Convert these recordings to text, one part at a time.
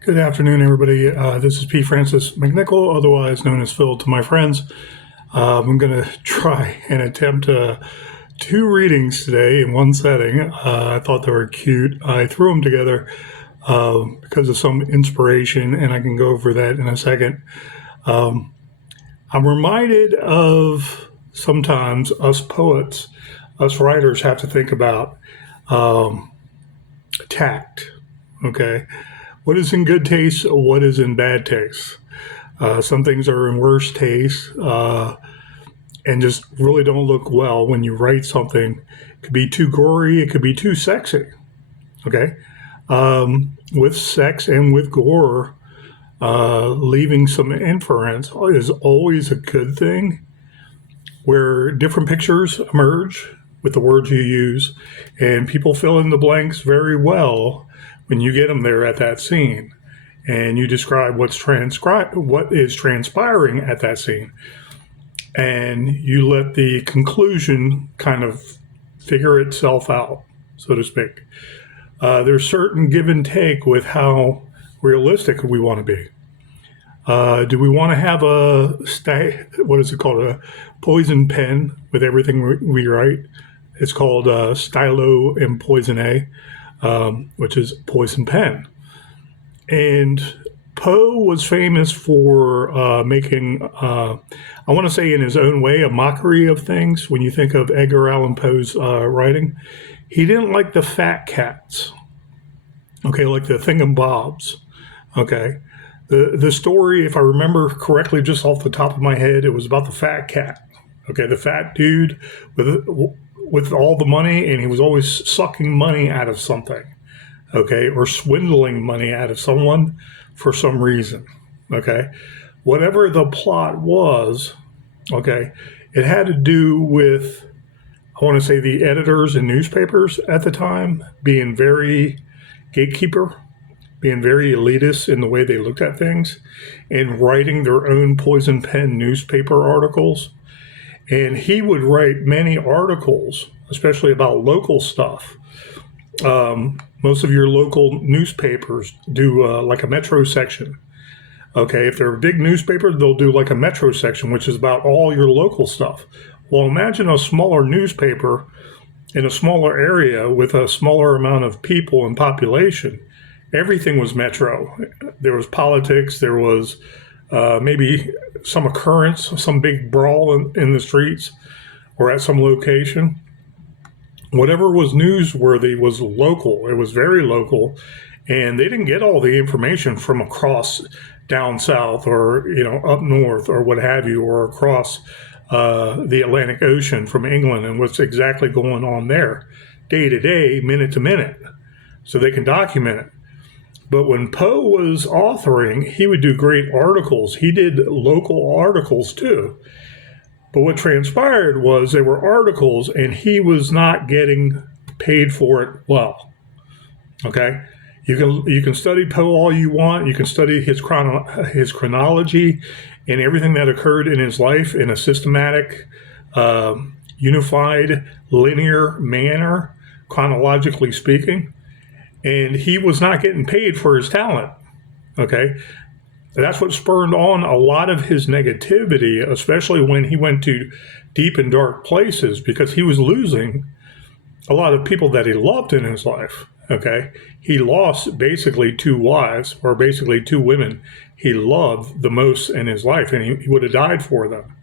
Good afternoon, everybody. This is P. Francis McNichol, otherwise known as Phil to my friends. I'm going to try and attempt two readings today in one setting. I thought they were cute. I threw them together because of some inspiration, and I can go over that in a second. I'm reminded of sometimes us poets, us writers have to think about tact, okay? What is in good taste? What is in bad taste? Some things are in worse taste and just really don't look well when you write something. It could be too gory. It could be too sexy. Okay, with sex and with gore, leaving some inference is always a good thing. Where different pictures emerge with the words you use, and people fill in the blanks very well when you get them there at that scene and you describe what is transpiring at that scene, and you let the conclusion kind of figure itself out, so to speak. There's certain give and take with how realistic we want to be. Do we want to have what is it called, a poison pen with everything we write? It's called stylo and poison which is poison pen. And Poe was famous for making, I want to say in his own way, a mockery of things. When you think of Edgar Allan Poe's writing, he didn't like the fat cats, okay, like the thingamabobs, okay. The story, if I remember correctly, just off the top of my head, it was about the fat cat, okay, the fat dude with all the money, and he was always sucking money out of something, okay, or swindling money out of someone for some reason, okay. Whatever the plot was, okay, it had to do with, I want to say, the editors in newspapers at the time being very gatekeeper, being very elitist in the way they looked at things, and writing their own poison pen newspaper articles. And he would write many articles, especially about local stuff. Most of your local newspapers do like a metro section. Okay, if they're a big newspaper, they'll do like a metro section, which is about all your local stuff. Well, imagine a smaller newspaper in a smaller area with a smaller amount of people and population. Everything was metro. There was politics, there was maybe some occurrence, some big brawl in the streets or at some location. Whatever was newsworthy was local. It was very local, and they didn't get all the information from across down south or up north or what have you, or across the Atlantic Ocean from England and what's exactly going on there day to day, minute to minute, so they can document it. But when Poe was authoring, he would do great articles. He did local articles too. But what transpired was they were articles, and he was not getting paid for it well. Okay? You can study Poe all you want. You can study his chronology and everything that occurred in his life in a systematic, unified, linear manner, chronologically speaking. And he was not getting paid for his talent, okay? That's what spurred on a lot of his negativity, especially when he went to deep and dark places, because he was losing a lot of people that he loved in his life, okay? He lost basically two wives, or basically two women he loved the most in his life, and he would have died for them.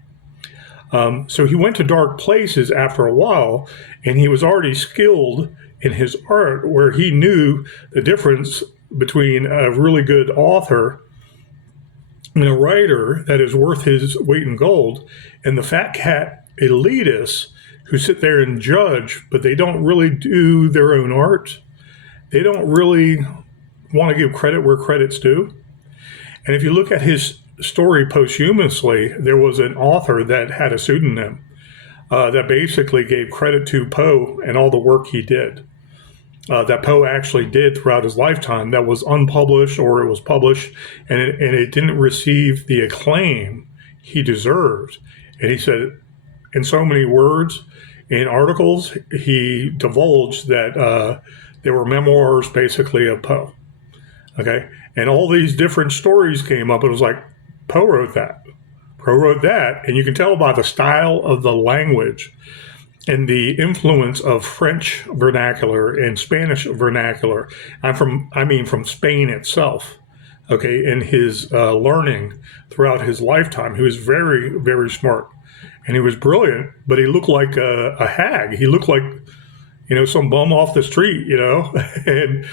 So he went to dark places after a while, and he was already skilled in his art, where he knew the difference between a really good author and a writer that is worth his weight in gold, and the fat cat elitists who sit there and judge, but they don't really do their own art. They don't really want to give credit where credit's due. And if you look at his story posthumously, there was an author that had a pseudonym that basically gave credit to Poe and all the work he did, that Poe actually did throughout his lifetime, that was unpublished or it was published, and it didn't receive the acclaim he deserved. And he said, in so many words, in articles, he divulged that there were memoirs basically of Poe. Okay, And all these different stories came up. It was like, Poe wrote that. Poe wrote that. And you can tell by the style of the language and the influence of French vernacular and Spanish vernacular. From Spain itself. Okay, and his learning throughout his lifetime. He was very, very smart, and he was brilliant. But he looked like a hag. He looked like some bum off the street. And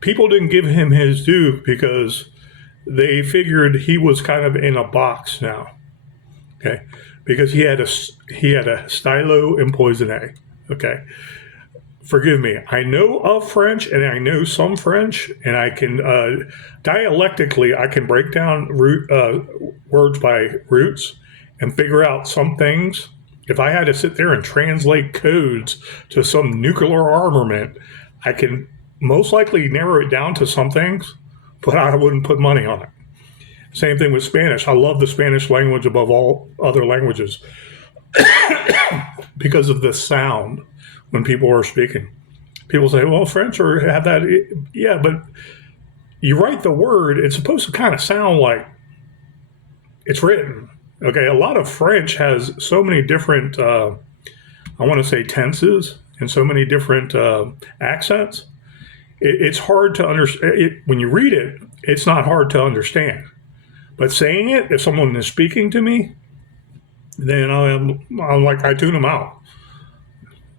people didn't give him his due because they figured he was kind of in a box now. Okay, because he had a stylo empoisonné. Okay, forgive me. I know of French and I know some French, and I can dialectically I can break down words by roots and figure out some things. If I had to sit there and translate codes to some nuclear armament, I can most likely narrow it down to some things, but I wouldn't put money on it. Same thing with Spanish. I love the Spanish language above all other languages because of the sound when people are speaking. People say, well, French or have that. Yeah, but you write the word, it's supposed to kind of sound like it's written. Okay, a lot of French has so many different, I want to say tenses and so many different accents. It's hard to understand. When you read it, it's not hard to understand. But saying it, if someone is speaking to me, then I'm like, I tune them out.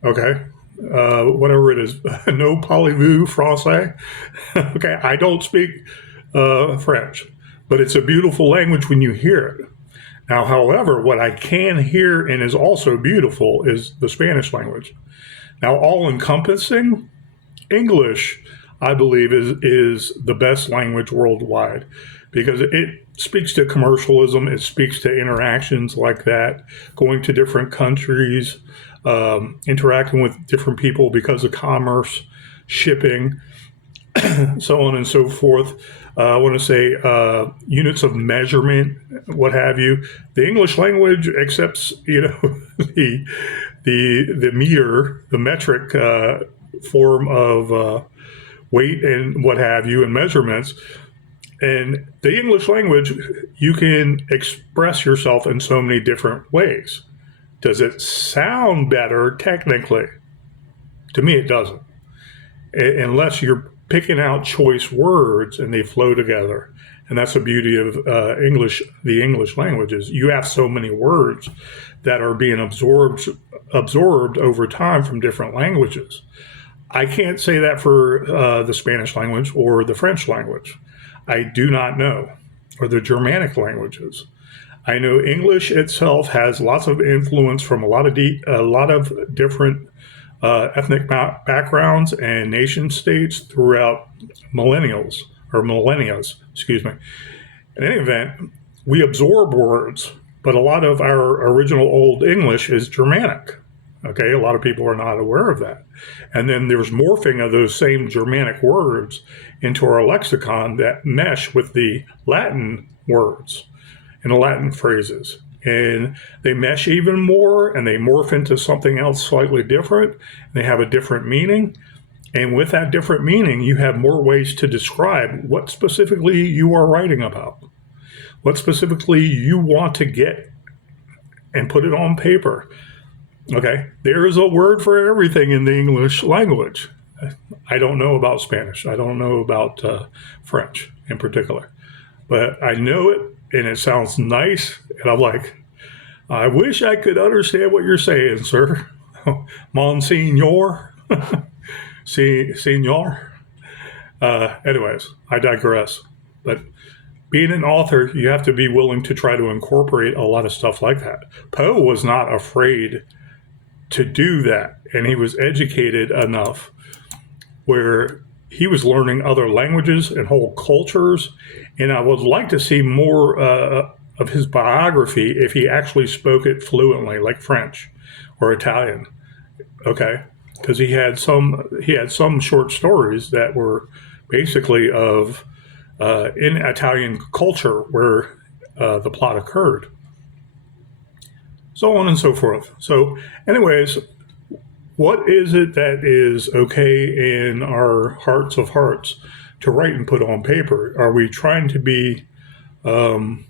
Okay, whatever it is, no parlez-vous français. Okay, I don't speak French, but it's a beautiful language when you hear it. Now, however, what I can hear and is also beautiful is the Spanish language. Now, all-encompassing English, I believe, is the best language worldwide because it speaks to commercialism. It speaks to interactions like that, going to different countries, interacting with different people because of commerce, shipping, so on and so forth. I want to say units of measurement, what have you. The English language accepts, the meter, the metric form of weight and what have you, and measurements. And the English language, you can express yourself in so many different ways. Does it sound better technically? To me, it doesn't. Unless you're picking out choice words and they flow together. And that's the beauty of the English languages. You have so many words that are being absorbed over time from different languages. I can't say that for the Spanish language or the French language. I do not know, or the Germanic languages. I know English itself has lots of influence from a lot of different ethnic backgrounds and nation states throughout millennia. Excuse me. In any event, we absorb words, but a lot of our original Old English is Germanic. Okay, a lot of people are not aware of that. And then there's morphing of those same Germanic words into our lexicon that mesh with the Latin words and the Latin phrases. And they mesh even more and they morph into something else slightly different. And they have a different meaning. And with that different meaning, you have more ways to describe what specifically you are writing about, what specifically you want to get and put it on paper. Okay, there is a word for everything in the English language. I don't know about Spanish. I don't know about French in particular. But I know it, and it sounds nice. And I'm like, I wish I could understand what you're saying, sir. Monsignor. Senor. Anyways, I digress. But being an author, you have to be willing to try to incorporate a lot of stuff like that. Poe was not afraid to do that, and he was educated enough where he was learning other languages and whole cultures, and I would like to see more of his biography if he actually spoke it fluently, like French or Italian. Okay, because he had some short stories that were basically of in Italian culture where the plot occurred. So on and so forth. So anyways, what is it that is okay in our hearts of hearts to write and put on paper? Are we trying to be judgmental?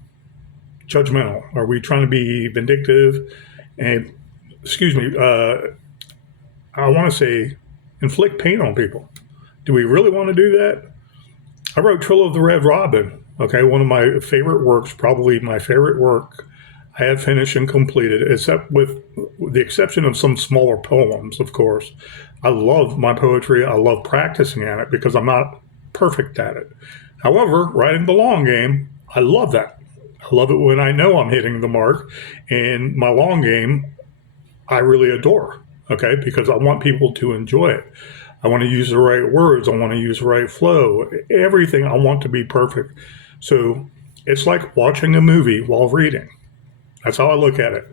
Are we trying to be vindictive? And, excuse me, I want to say inflict pain on people. Do we really want to do that? I wrote Trill of the Red Robin, okay, one of my favorite works, probably my favorite work I have finished and completed, except with the exception of some smaller poems, of course. I love my poetry. I love practicing at it because I'm not perfect at it. However, writing the long game, I love that. I love it when I know I'm hitting the mark. And my long game, I really adore, okay, because I want people to enjoy it. I want to use the right words. I want to use the right flow. Everything I want to be perfect. So it's like watching a movie while reading. That's how I look at it.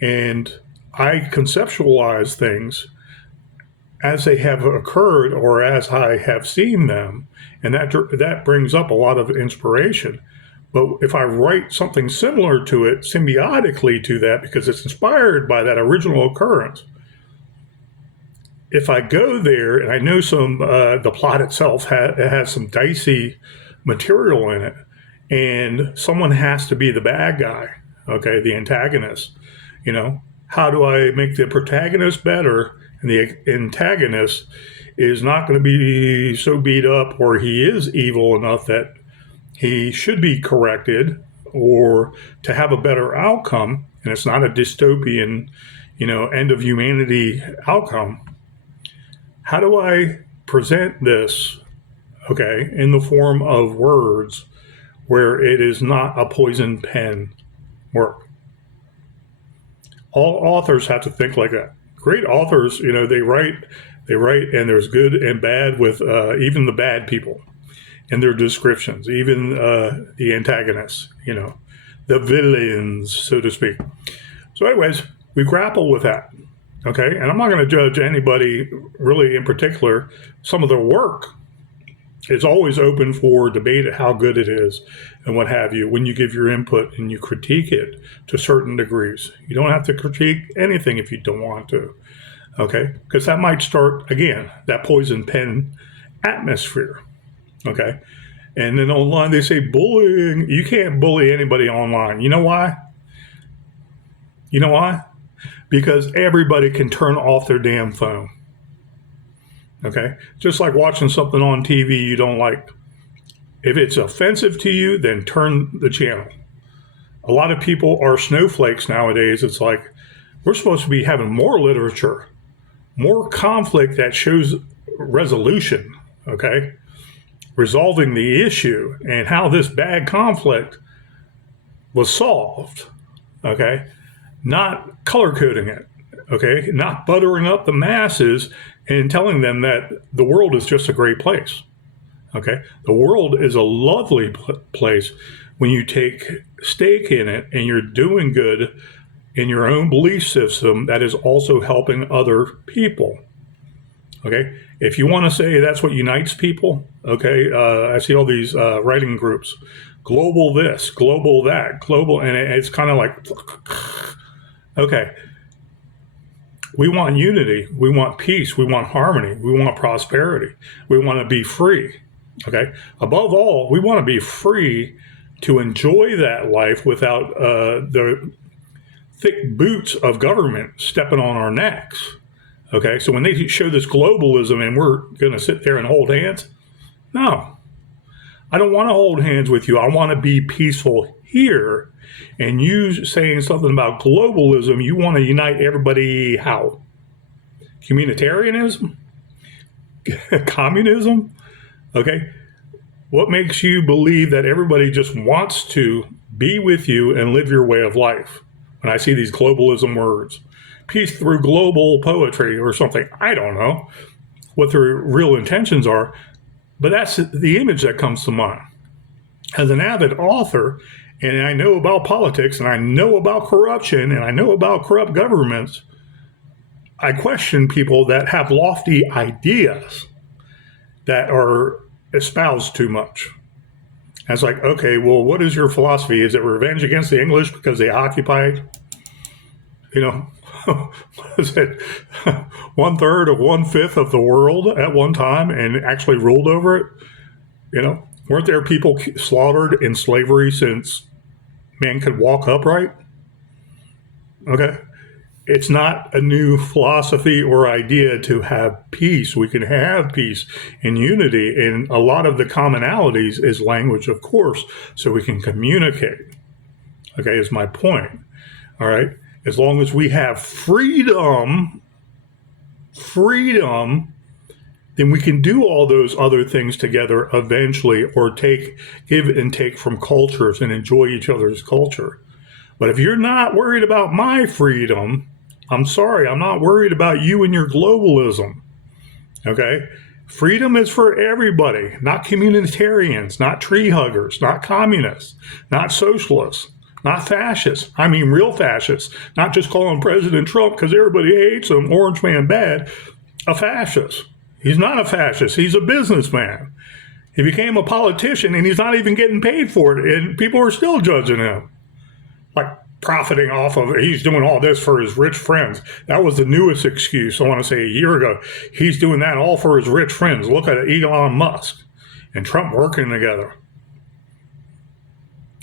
And I conceptualize things as they have occurred or as I have seen them. And that brings up a lot of inspiration. But if I write something similar to it, symbiotically to that, because it's inspired by that original occurrence, if I go there and I know the plot itself has some dicey material in it, and someone has to be the bad guy, okay, the antagonist, how do I make the protagonist better and the antagonist is not going to be so beat up or he is evil enough that he should be corrected or to have a better outcome, and it's not a dystopian, end of humanity outcome. How do I present this, okay, in the form of words where it is not a poison pen work? All authors have to think like that. Great authors, they write, and there's good and bad with even the bad people in their descriptions, even the antagonists, the villains, so to speak. So anyways, we grapple with that. Okay, and I'm not going to judge anybody really in particular. Some of their work is always open for debate how good it is and what have you when you give your input and you critique it to certain degrees. You don't have to critique anything if you don't want to, okay? Because that might start, again, that poison pen atmosphere, okay? And then online they say bullying. You can't bully anybody online. You know why? Because everybody can turn off their damn phone. Okay? Just like watching something on TV you don't like. If it's offensive to you, then turn the channel. A lot of people are snowflakes nowadays. It's like we're supposed to be having more literature, more conflict that shows resolution, okay? Resolving the issue and how this bad conflict was solved, okay? Not color coding it, okay? Not buttering up the masses and telling them that the world is just a great place, okay? The world is a lovely place when you take stake in it and you're doing good in your own belief system that is also helping other people, okay? If you want to say that's what unites people, okay, I see all these writing groups, global this, global that, global, and it's kind of like, okay, we want unity, we want peace, we want harmony, we want prosperity, we want to be free, okay? Above all, we want to be free to enjoy that life without the thick boots of government stepping on our necks, okay? So when they show this globalism and we're going to sit there and hold hands, no, I don't want to hold hands with you. I want to be peaceful here. And you saying something about globalism, you want to unite everybody how? Communitarianism? Communism? Okay. What makes you believe that everybody just wants to be with you and live your way of life? When I see these globalism words, peace through global poetry or something, I don't know what their real intentions are, but that's the image that comes to mind. As an avid author, and I know about politics, and I know about corruption, and I know about corrupt governments, I question people that have lofty ideas that are espoused too much. And it's like, okay, well, what is your philosophy? Is it revenge against the English because they occupied, what is it, 1/3 of 1/5 of the world at one time and actually ruled over it? You know, weren't there people slaughtered in slavery since man could walk upright? Okay. It's not a new philosophy or idea to have peace. We can have peace and unity. And a lot of the commonalities is language, of course, so we can communicate. Okay, is my point. All right. As long as we have freedom, then we can do all those other things together eventually, or give and take from cultures and enjoy each other's culture. But if you're not worried about my freedom, I'm sorry, I'm not worried about you and your globalism. Okay? Freedom is for everybody, not communitarians, not tree huggers, not communists, not socialists, not fascists. I mean, real fascists, not just calling President Trump because everybody hates him, orange man bad, a fascist. He's not a fascist. He's a businessman. He became a politician and he's not even getting paid for it. And people are still judging him. Like profiting off of it. He's doing all this for his rich friends. That was the newest excuse, I want to say a year ago. He's doing that all for his rich friends. Look at Elon Musk and Trump working together.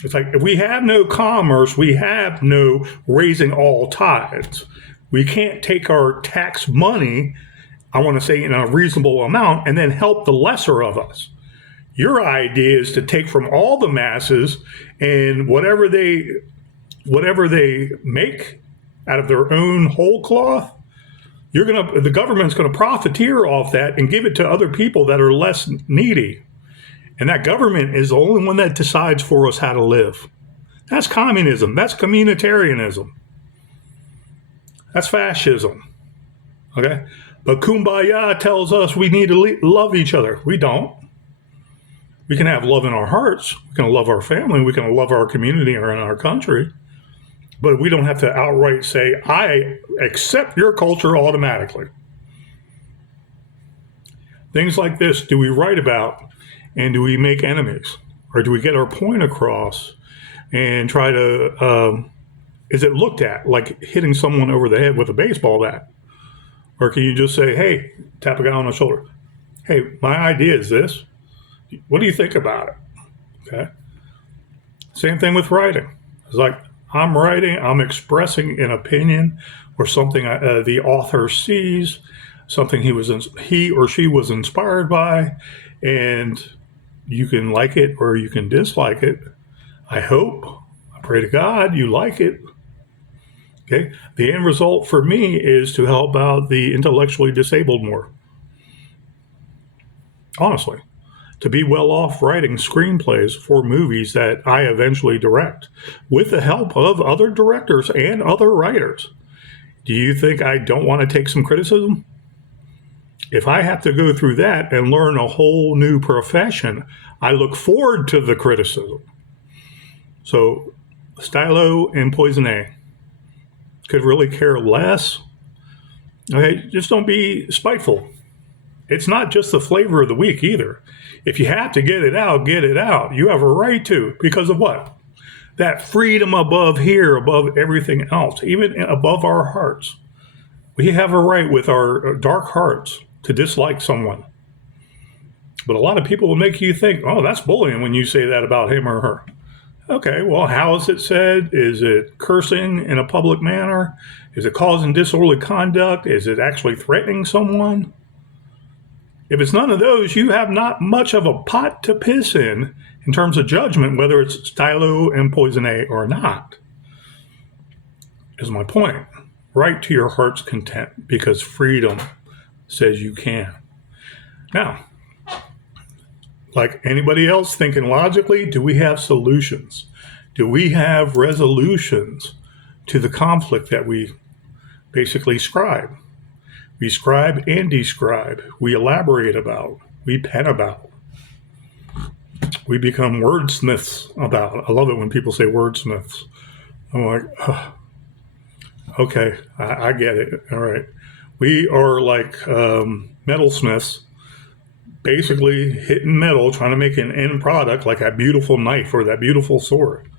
It's like, if we have no commerce, we have no raising all tides. We can't take our tax money, I want to say in a reasonable amount, and then help the lesser of us. Your idea is to take from all the masses and whatever they make out of their own whole cloth, the government's going to profiteer off that and give it to other people that are less needy. And that government is the only one that decides for us how to live. That's communism. That's communitarianism. That's fascism. Okay? But Kumbaya tells us we need to love each other. We don't. We can have love in our hearts. We can love our family. We can love our community or in our country. But we don't have to outright say, I accept your culture automatically. Things like this, do we write about and do we make enemies? Or do we get our point across and try to, is it looked at like hitting someone over the head with a baseball bat? Or can you just say, hey, tap a guy on the shoulder. Hey, my idea is this. What do you think about it? Okay. Same thing with writing. It's like, I'm writing, I'm expressing an opinion or something the author sees, something he or she was inspired by, and you can like it or you can dislike it. I hope, I pray to God you like it. Okay. The end result for me is to help out the intellectually disabled more. Honestly. To be well off writing screenplays for movies that I eventually direct with the help of other directors and other writers. Do you think I don't want to take some criticism? If I have to go through that and learn a whole new profession, I look forward to the criticism. So, stylo and poisoné could really care less. Okay, just don't be spiteful. It's not just the flavor of the week either. If you have to get it out, get it out. You have a right to, because of what? That freedom above here, above everything else, even above our hearts. We have a right with our dark hearts to dislike someone. But a lot of people will make you think, oh, that's bullying when you say that about him or her. Okay, well, how is it said? Is it cursing in a public manner? Is it causing disorderly conduct? Is it actually threatening someone? If it's none of those, you have not much of a pot to piss in terms of judgment, whether it's stylo and poisoné or not, is my point. Write to your heart's content, because freedom says you can. Now, like anybody else thinking logically, do we have solutions? Do we have resolutions to the conflict that we basically scribe? We scribe and describe. We elaborate about. We pen about. We become wordsmiths about. I love it when people say wordsmiths. I'm like, oh, okay, I get it. All right. We are like metalsmiths, basically hitting metal, trying to make an end product like that beautiful knife or that beautiful sword.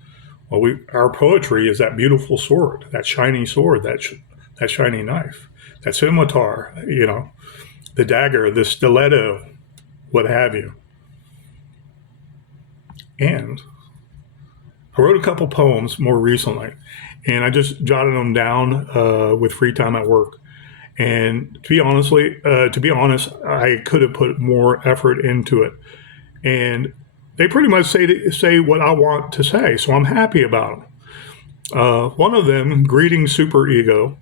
Well, our poetry is that beautiful sword, that shiny sword, that shiny knife. That scimitar, the dagger, the stiletto, what have you. And I wrote a couple poems more recently, and I just jotted them down with free time at work. And to be honest, I could have put more effort into it. And they pretty much say what I want to say, so I'm happy about them. One of them, Greetings Superego,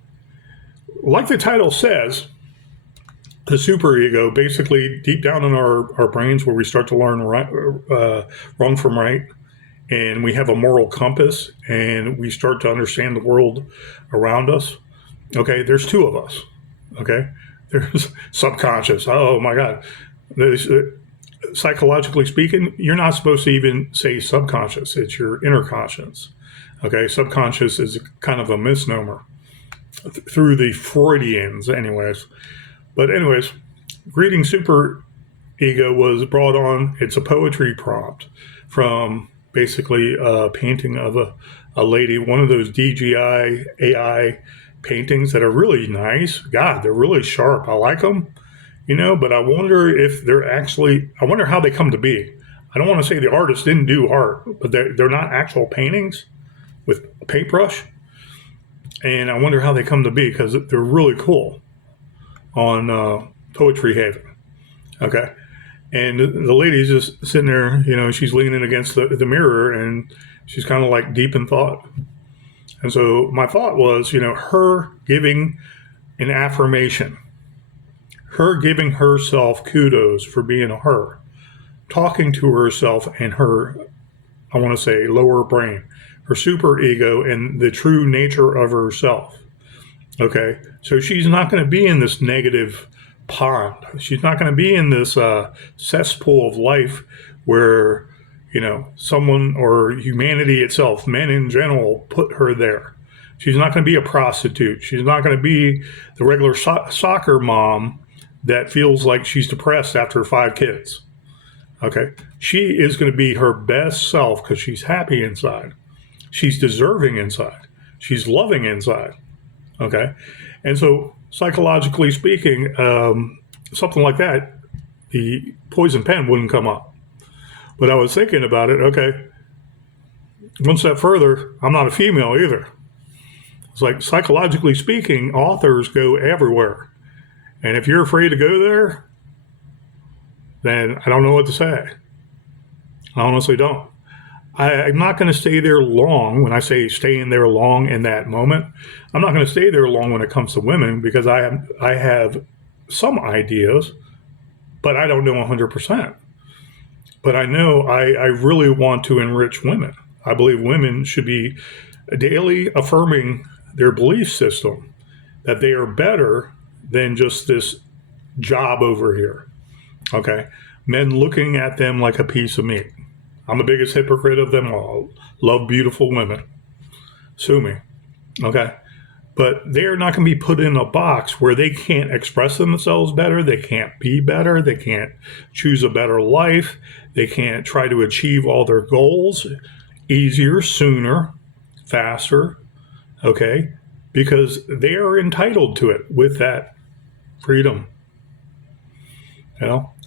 like the title says, the superego, basically deep down in our brains where we start to learn wrong from right, and we have a moral compass, and we start to understand the world around us. Okay, there's two of us. Okay, there's subconscious. Oh my God. Psychologically speaking, you're not supposed to even say subconscious. It's your inner conscience. Okay, subconscious is kind of a misnomer through the Freudians, anyways. But anyways, Greeting Super Ego was brought on. It's a poetry prompt from basically a painting of a lady, one of those DJI AI paintings that are really nice. God, they're really sharp. I like them, but I wonder if I wonder how they come to be. I don't want to say the artist didn't do art, but they're not actual paintings with a paintbrush. And I wonder how they come to be because they're really cool on Poetry Haven. Okay. And the lady's just sitting there, she's leaning against the mirror and she's kind of like deep in thought. And so my thought was, her giving an affirmation, her giving herself kudos for being a her, talking to herself and her, I want to say, lower brain, her super ego and the true nature of herself. Okay. So she's not going to be in this negative pond. She's not going to be in this cesspool of life where, someone or humanity itself, men in general, put her there. She's not going to be a prostitute. She's not going to be the regular soccer mom that feels like she's depressed after 5 kids. Okay. She is going to be her best self because she's happy inside. She's deserving inside. She's loving inside. Okay. And so psychologically speaking, something like that, the poison pen wouldn't come up. But I was thinking about it. Okay. One step further, I'm not a female either. It's like psychologically speaking, authors go everywhere. And if you're afraid to go there, then I don't know what to say. I honestly don't. I'm not going to stay there long. When I say staying there long in that moment, I'm not going to stay there long when it comes to women because I have some ideas, but I don't know 100%. But I know I really want to enrich women. I believe women should be daily affirming their belief system that they are better than just this job over here. Okay. Men looking at them like a piece of meat. I'm the biggest hypocrite of them all. Love beautiful women. Sue me. Okay. But they're not going to be put in a box where they can't express themselves better. They can't be better. They can't choose a better life. They can't try to achieve all their goals easier, sooner, faster. Okay. Because they are entitled to it with that freedom.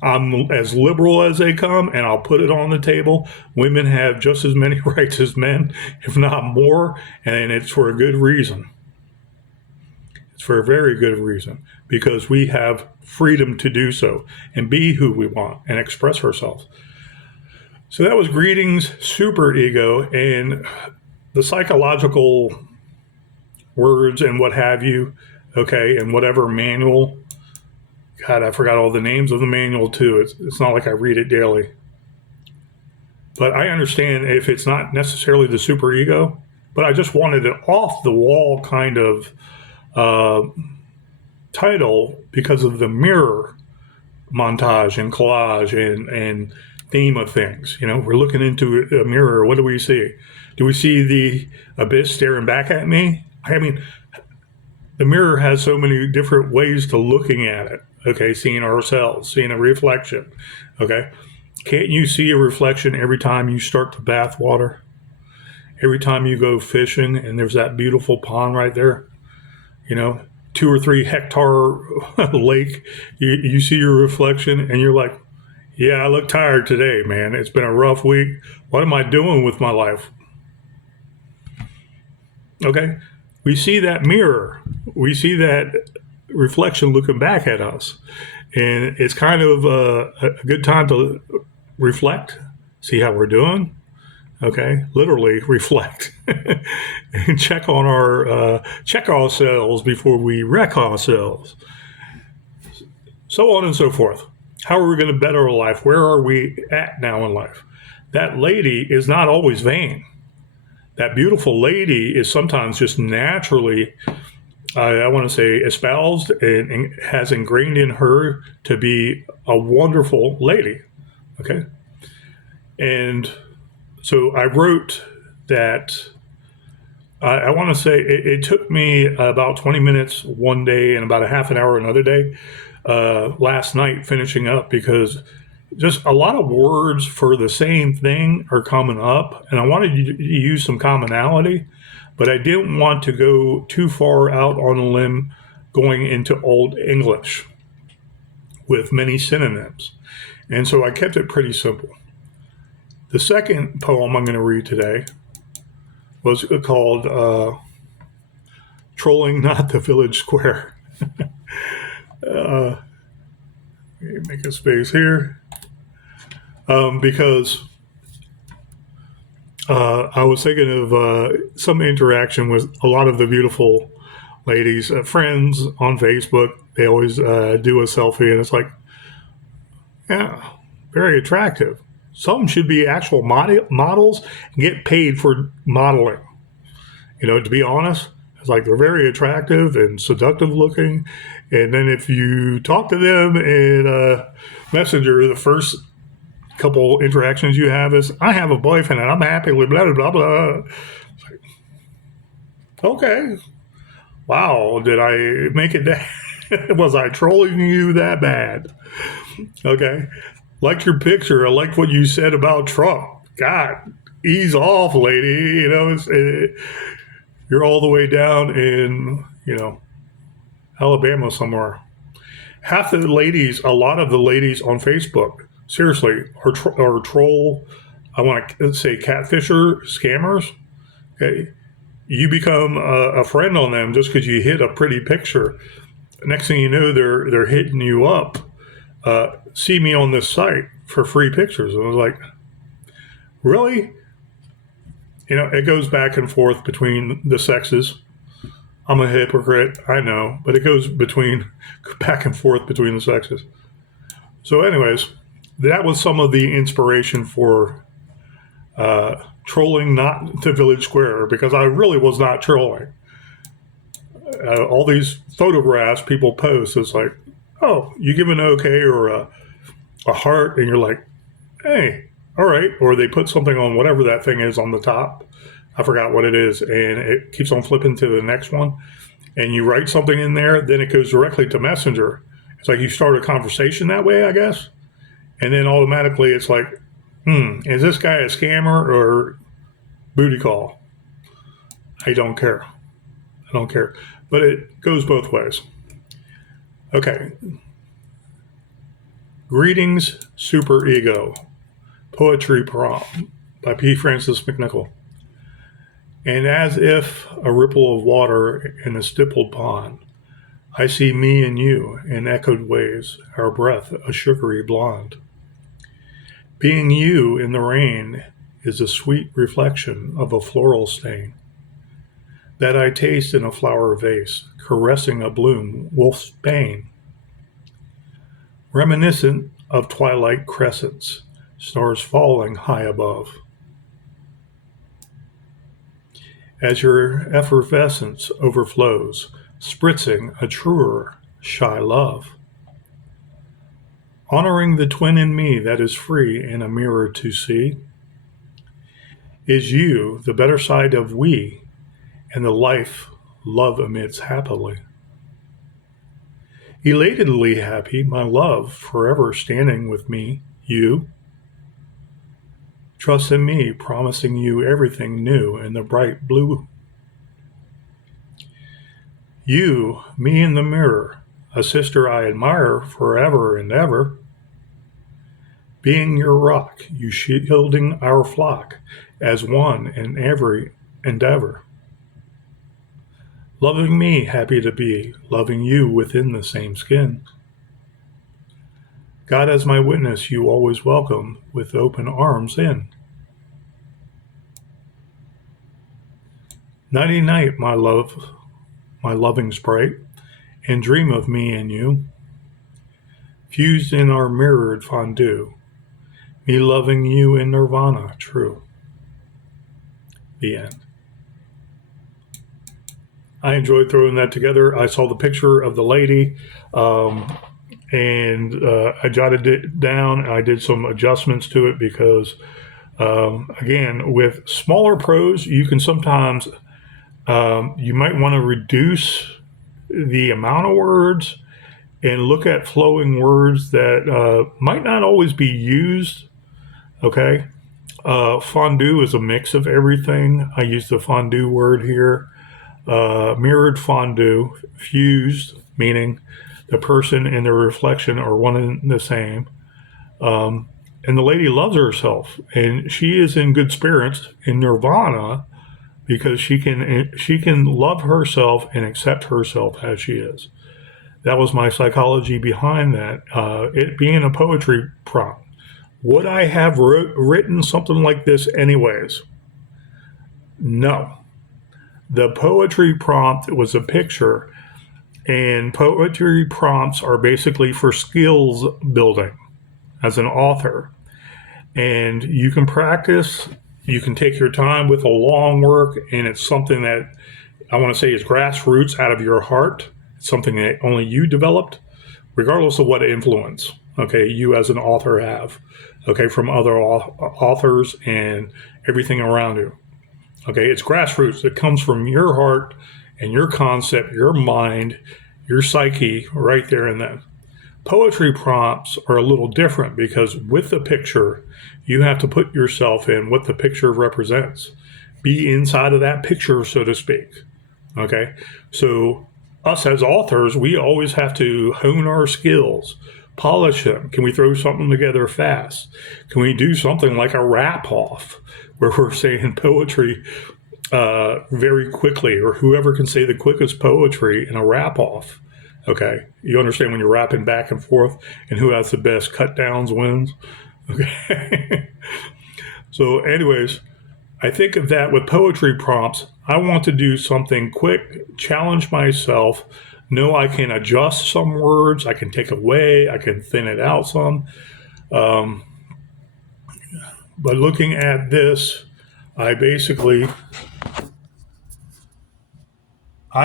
I'm as liberal as they come, and I'll put it on the table. Women have just as many rights as men, if not more, and it's for a good reason. It's for a very good reason, because we have freedom to do so and be who we want and express ourselves. So that was Greetings Super Ego, and the psychological words and what have you, okay, and whatever manual. God, I forgot all the names of the manual too. It's not like I read it daily. But I understand if it's not necessarily the super ego, but I just wanted an off the wall kind of title because of the mirror montage and collage and theme of things. We're looking into a mirror. What do we see? Do we see the abyss staring back at me? I mean, the mirror has so many different ways to looking at it. Okay, seeing ourselves, seeing a reflection. Okay, can't you see a reflection every time you start to bath water? Every time you go fishing and there's that beautiful pond right there, 2 or 3 hectare lake, you see your reflection and you're like, Yeah, I look tired today, man. It's been a rough week. What am I doing with my life? Okay. We see that mirror, we see that reflection looking back at us. And it's kind of a good time to reflect, see how we're doing. Okay. Literally reflect and check ourselves before we wreck ourselves. So on and so forth. How are we going to better our life? Where are we at now in life? That lady is not always vain. That beautiful lady is sometimes just naturally, I want to say, espoused and has ingrained in her to be a wonderful lady. Okay. And so I wrote that. I want to say it took me about 20 minutes one day and about a half an hour another day last night finishing up because just a lot of words for the same thing are coming up. And I wanted to use some commonality, but I didn't want to go too far out on a limb going into Old English with many synonyms. And so I kept it pretty simple. The second poem I'm going to read today was called Trolling Not the Village Square. Make a space here because I was thinking of some interaction with a lot of the beautiful ladies, friends on Facebook. They always do a selfie, and it's like, yeah, very attractive. Some should be actual models and get paid for modeling. You know, to be honest, it's like they're very attractive and seductive looking. And then if you talk to them in Messenger, the first couple interactions you have is, I have a boyfriend and I'm happy with blah, blah, blah, blah. Like, okay. Wow. Did I make it that? Was I trolling you that bad? Okay. Liked your picture. I liked what you said about Trump. God, ease off, lady. You know, you're all the way down in, Alabama somewhere. Half the ladies, a lot of the ladies on Facebook, seriously, are troll. I want to say catfisher scammers. Okay, you become a friend on them just because you hit a pretty picture. Next thing you know, they're hitting you up. See me on this site for free pictures. And I was like, really? You know, it goes back and forth between the sexes. I'm a hypocrite, I know, but it goes back and forth between the sexes. So, anyways, that was some of the inspiration for trolling not the village square because I really was not trolling. All these photographs people post, it's like, oh, you give an okay or a heart, and you're like, hey, all right. Or they put something on whatever that thing is on the top. I forgot what it is, and it keeps on flipping to the next one. And you write something in there, then it goes directly to Messenger. It's like you start a conversation that way, I guess. And then automatically it's like, is this guy a scammer or booty call? I don't care. I don't care. But it goes both ways. Okay. Greetings, Superego. Poetry Prompt by P. Francis McNichol. And as if a ripple of water in a stippled pond, I see me and you in echoed waves, our breath a sugary blonde. Being you in the rain is a sweet reflection of a floral stain that I taste in a flower vase, caressing a bloom, wolfsbane. Reminiscent of twilight crescents, stars falling high above. As your effervescence overflows, spritzing a truer, shy love. Honoring the twin in me that is free in a mirror to see. Is you the better side of we, and the life love emits happily. Elatedly happy, my love forever standing with me, you. Trust in me, promising you everything new in the bright blue. You, me in the mirror, a sister I admire forever and ever. being your rock, you shielding our flock as one in every endeavor. Loving me, happy to be, loving you within the same skin. God as my witness, you always welcome with open arms in. Nighty night, my love, my loving sprite, and dream of me and you, fused in our mirrored fondue, me loving you in nirvana, true. The end. I enjoyed throwing that together. I saw the picture of the lady, and I jotted it down. And I did some adjustments to it because, again, with smaller prose, you can sometimes you might want to reduce the amount of words and look at flowing words that might not always be used. Okay. Fondue is a mix of everything. I use the fondue word here. Mirrored fondue, fused, meaning the person and the reflection are one and the same. And the lady loves herself, and she is in good spirits in nirvana because she can love herself and accept herself as she is. That was my psychology behind that. It being a poetry prompt. Would I have written something like this anyways? No. The poetry prompt was a picture, and poetry prompts are basically for skills building as an author. And you can practice, you can take your time with a long work, and it's something that I want to say is grassroots out of your heart. It's something that only you developed, regardless of what influence, okay, you as an author have, okay, from other authors and everything around you. Okay, it's grassroots. It comes from your heart and your concept, your mind, your psyche right there in that. Poetry prompts are a little different because with the picture, you have to put yourself in what the picture represents. Be inside of that picture, so to speak. Okay, so us as authors, we always have to hone our skills, polish them. Can we throw something together fast? Can we do something like a wrap off where we're saying poetry very quickly, or whoever can say the quickest poetry in a wrap off? Okay, you understand when you're rapping back and forth, and who has the best cut downs wins. Okay. So, anyways, I think of that with poetry prompts. I want to do something quick, challenge myself, know I can adjust some words, I can take away, I can thin it out some. But looking at this, I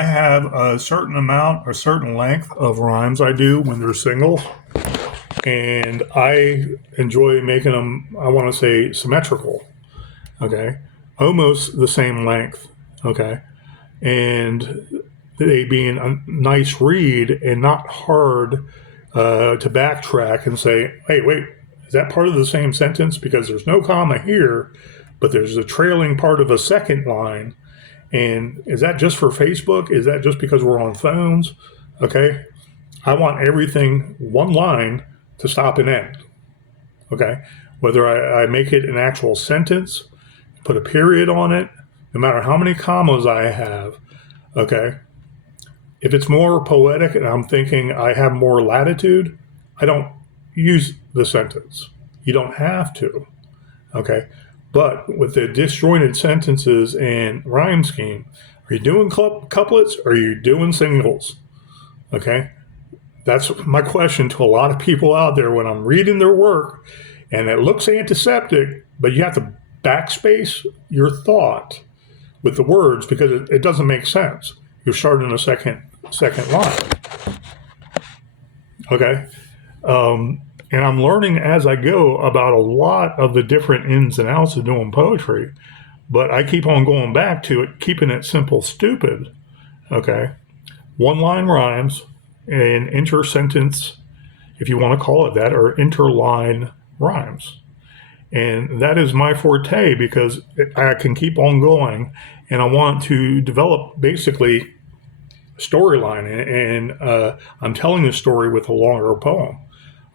have a certain amount, a certain length of rhymes I do when they're singles. And I enjoy making them, I want to say, symmetrical. Okay. Almost the same length. Okay. And they being a nice read and not hard to backtrack and say, hey, wait, is that part of the same sentence? Because there's no comma here, but there's a trailing part of a second line. And is that just for Facebook? Is that just because we're on phones? Okay. I want everything one line to stop and end. Okay. Whether I make it an actual sentence, put a period on it, no matter how many commas I have. Okay. If it's more poetic and I'm thinking I have more latitude, I don't use the sentence. You don't have to. Okay. But with the disjointed sentences and rhyme scheme, are you doing couplets or are you doing singles? Okay. That's my question to a lot of people out there when I'm reading their work and it looks antiseptic, but you have to backspace your thought with the words because it doesn't make sense. You're starting a second line. Okay. And I'm learning as I go about a lot of the different ins and outs of doing poetry, but I keep on going back to it, keeping it simple, stupid. Okay. One line rhymes and inter-sentence, if you want to call it that, or interline rhymes. And that is my forte because I can keep on going and I want to develop basically a storyline. And I'm telling the story with a longer poem.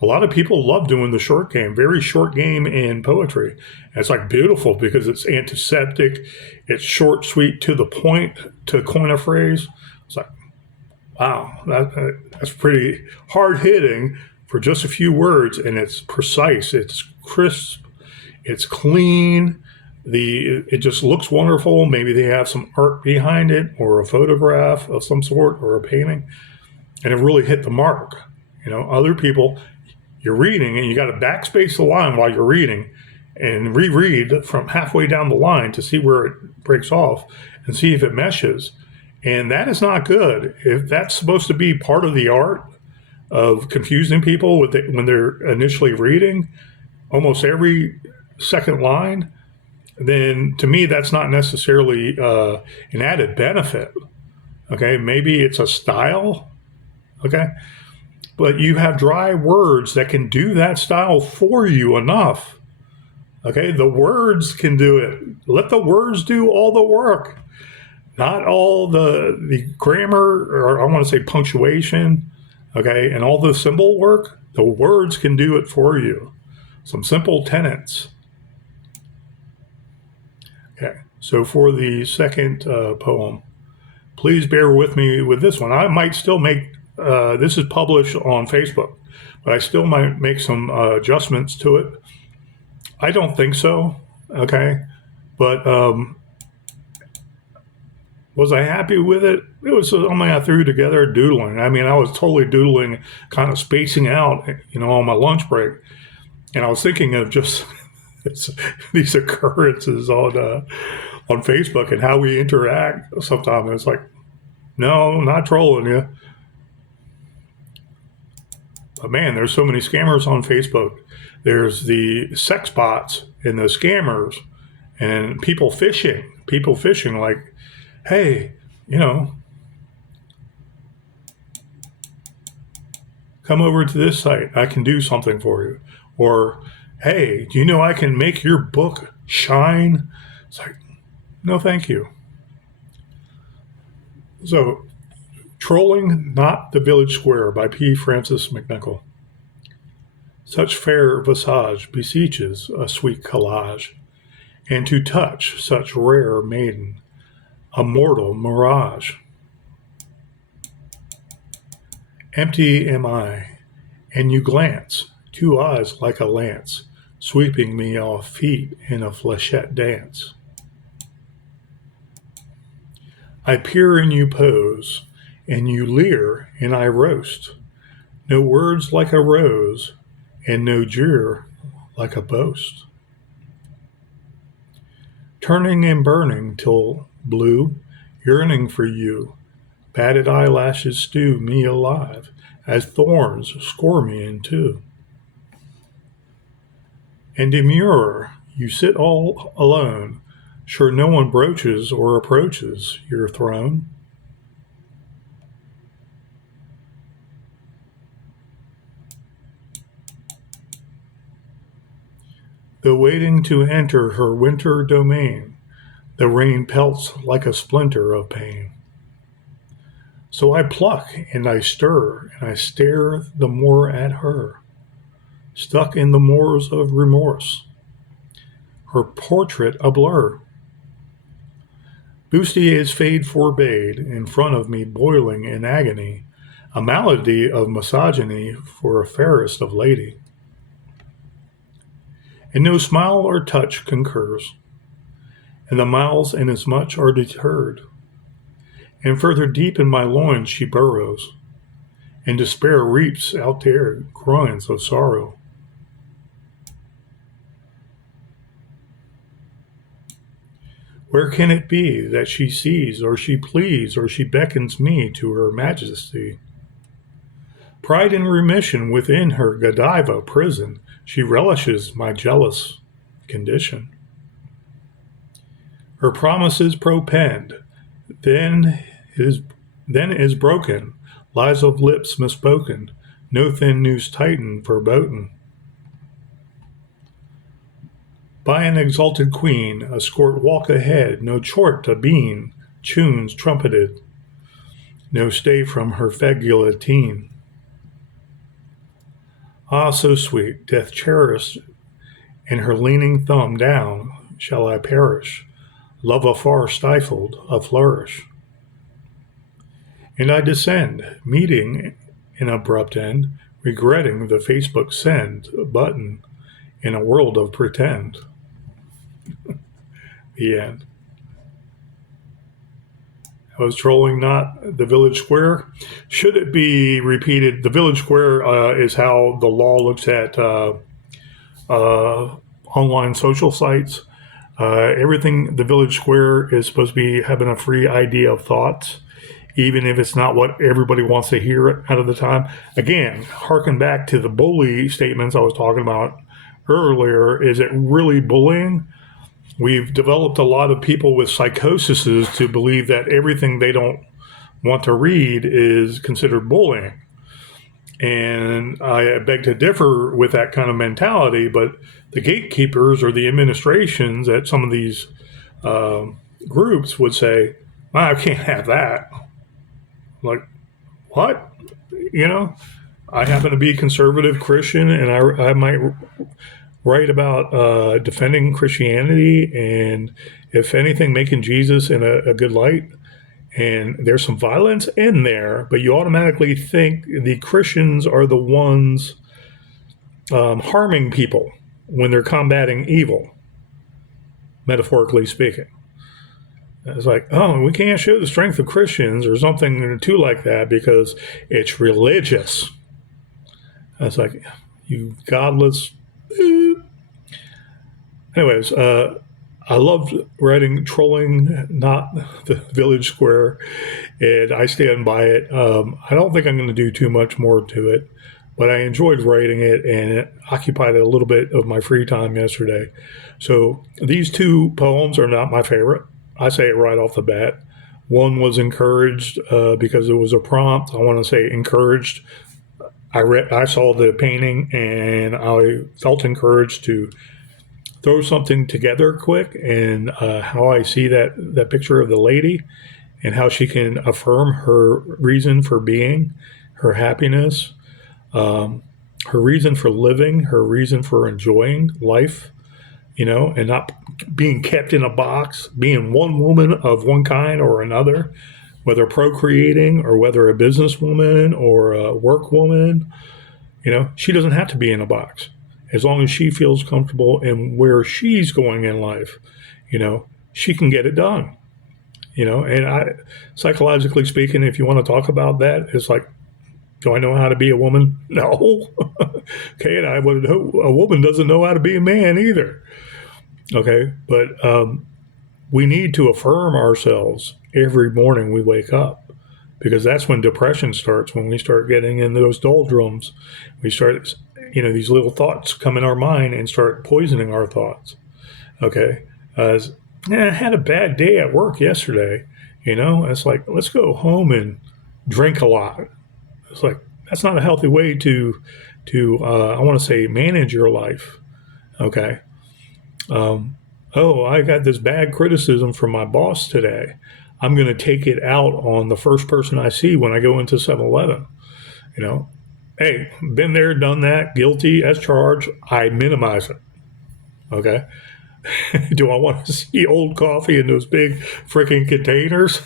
A lot of people love doing the short game, very short game in poetry. And it's like beautiful because it's antiseptic, it's short, sweet, to the point, to coin a phrase. It's like, wow, that's pretty hard hitting for just a few words, and it's precise, it's crisp, it's clean. It just looks wonderful. Maybe they have some art behind it, or a photograph of some sort, or a painting, and it really hit the mark. Other people, you're reading and you got to backspace the line while you're reading and reread from halfway down the line to see where it breaks off and see if it meshes. And that is not good. If that's supposed to be part of the art of confusing people when they're initially reading almost every second line, then to me, that's not necessarily an added benefit. Okay, maybe it's a style. Okay, but you have dry words that can do that style for you enough. Okay, the words can do it. Let the words do all the work, not all the grammar, or I want to say punctuation, okay, and all the symbol work. The words can do it for you. Some simple tenets. Okay, so for the second poem, please bear with me with this one. I might still make, this is published on Facebook, but I still might make some adjustments to it. I don't think so, okay? But was I happy with it? It was something I threw together doodling. I mean, I was totally doodling, kind of spacing out, on my lunch break. And I was thinking of just these occurrences on Facebook and how we interact sometimes. It's like, no, not trolling you. But man, there's so many scammers on Facebook. There's the sex bots and the scammers and people phishing like, hey, come over to this site. I can do something for you. Or, hey, do you know I can make your book shine? It's like, no, thank you. So, Trolling Not the Village Square by P. Francis McNichol. Such fair visage beseeches a sweet collage, and to touch such rare maiden, a mortal mirage. Empty am I, and you glance, 2 eyes like a lance, sweeping me off feet in a flechette dance. I peer and you pose, and you leer and I roast. No words like a rose, and no jeer like a boast. Turning and burning till blue, yearning for you, batted eyelashes stew me alive, as thorns score me in two. And demure, you sit all alone, sure no one broaches or approaches your throne. Though waiting to enter her winter domain, the rain pelts like a splinter of pain. So I pluck and I stir and I stare the more at her, stuck in the moors of remorse, her portrait a blur. Bustier's fade forbade, in front of me boiling in agony, a malady of misogyny for a fairest of lady. And no smile or touch concurs, and the miles inasmuch are deterred. And further deep in my loins she burrows, and despair reaps out there groins of sorrow. Where can it be that she sees, or she pleads, or she beckons me to her majesty? Pride in remission within her Godiva prison, she relishes my jealous condition. Her promises propend, then is broken, lies of lips misspoken, no thin noose tightened verboten. By an exalted queen, a escort walk ahead, no chort a bean, tunes trumpeted, no stay from her fegula teen. Ah, so sweet, death cherished, and her leaning thumb down, shall I perish? Love afar stifled, a flourish. And I descend, meeting an abrupt end, regretting the Facebook send button in a world of pretend. The end. I was trolling not the village square. Should it be repeated? The village square is how the law looks at uh, online social sites. Everything the village square is supposed to be having a free idea of thoughts, even if it's not what everybody wants to hear out of the time. Again, harken back to the bully statements I was talking about earlier. Is it really bullying? We've developed a lot of people with psychoses to believe that everything they don't want to read is considered bullying. And I beg to differ with that kind of mentality, but the gatekeepers or the administrations at some of these groups would say, well, I can't have that. Like, what? You know, I happen to be a conservative Christian, and I might write about defending Christianity and, if anything, making Jesus in a good light. And there's some violence in there, but you automatically think the Christians are the ones harming people when they're combating evil, metaphorically speaking. It's like, oh, we can't show the strength of Christians or something too like that because it's religious. It's like, you godless. Anyways, I loved writing Trolling, Not the Village Square, and I stand by it. I don't think I'm going to do too much more to it, but I enjoyed writing it, and it occupied a little bit of my free time yesterday. So these two poems are not my favorite. I say it right off the bat. One was encouraged because it was a prompt. I want to say encouraged. I saw the painting, and I felt encouraged to throw something together quick, and how I see that picture of the lady and how she can affirm her reason for being, her happiness, her reason for living, her reason for enjoying life, and not being kept in a box, being one woman of one kind or another, whether procreating or whether a businesswoman or a work woman. She doesn't have to be in a box as long as she feels comfortable in where she's going in life. She can get it done. And psychologically speaking, if you want to talk about that, it's like, do I know how to be a woman? No. Okay, and I would hope a woman doesn't know how to be a man either. Okay, but we need to affirm ourselves every morning we wake up, because that's when depression starts, when we start getting in those doldrums. We start, these little thoughts come in our mind and start poisoning our thoughts. Okay, I had a bad day at work yesterday. It's like, let's go home and drink a lot. It's like, that's not a healthy way to I want to say, manage your life. Okay. I got this bad criticism from my boss today. I'm going to take it out on the first person I see when I go into 7-Eleven. Hey, been there, done that, guilty as charged. I minimize it. Okay. Do I want to see old coffee in those big freaking containers?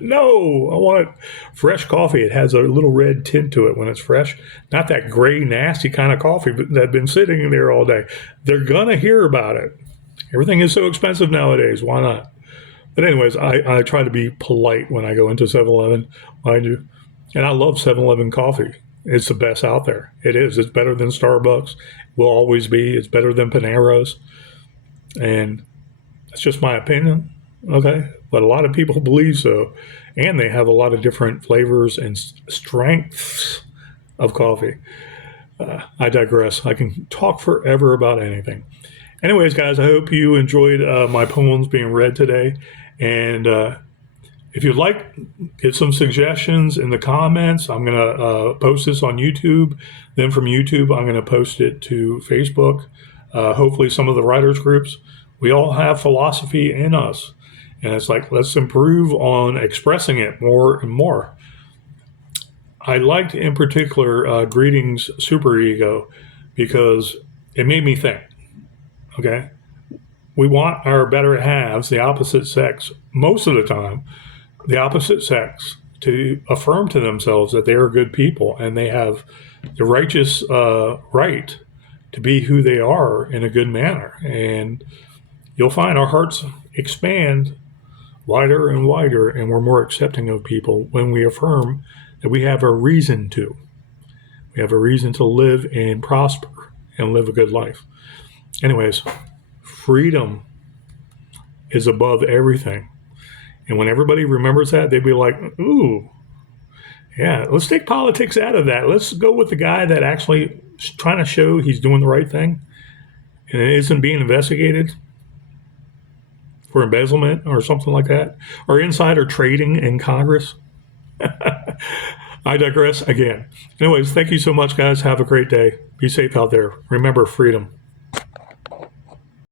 No, I want fresh coffee. It has a little red tint to it when it's fresh. Not that gray, nasty kind of coffee that's been sitting there all day. They're going to hear about it. Everything is so expensive nowadays. Why not? But anyways, I try to be polite when I go into 7-Eleven, mind you. And I love 7-Eleven coffee. It's the best out there. It is. It's better than Starbucks. Will always be. It's better than Panero's. And that's just my opinion. Okay. But a lot of people believe so. And they have a lot of different flavors and strengths of coffee. I digress. I can talk forever about anything. Anyways, guys, I hope you enjoyed my poems being read today. And if you'd like, get some suggestions in the comments. I'm going to post this on YouTube. Then from YouTube, I'm going to post it to Facebook. Hopefully some of the writers groups. We all have philosophy in us. And it's like, let's improve on expressing it more and more. I liked in particular Greetings Superego because it made me think. Okay, we want our better halves, the opposite sex, most of the time, the opposite sex, to affirm to themselves that they are good people and they have the righteous right to be who they are in a good manner. And you'll find our hearts expand wider and wider, and we're more accepting of people when we affirm that we have a reason to. We have a reason to live and prosper and live a good life. Anyways, freedom is above everything. And when everybody remembers that, they'd be like, ooh, yeah, let's take politics out of that. Let's go with the guy that actually is trying to show he's doing the right thing and it isn't being investigated for embezzlement or something like that, or insider trading in Congress. I digress again. Anyways, thank you so much, guys. Have a great day. Be safe out there. Remember freedom.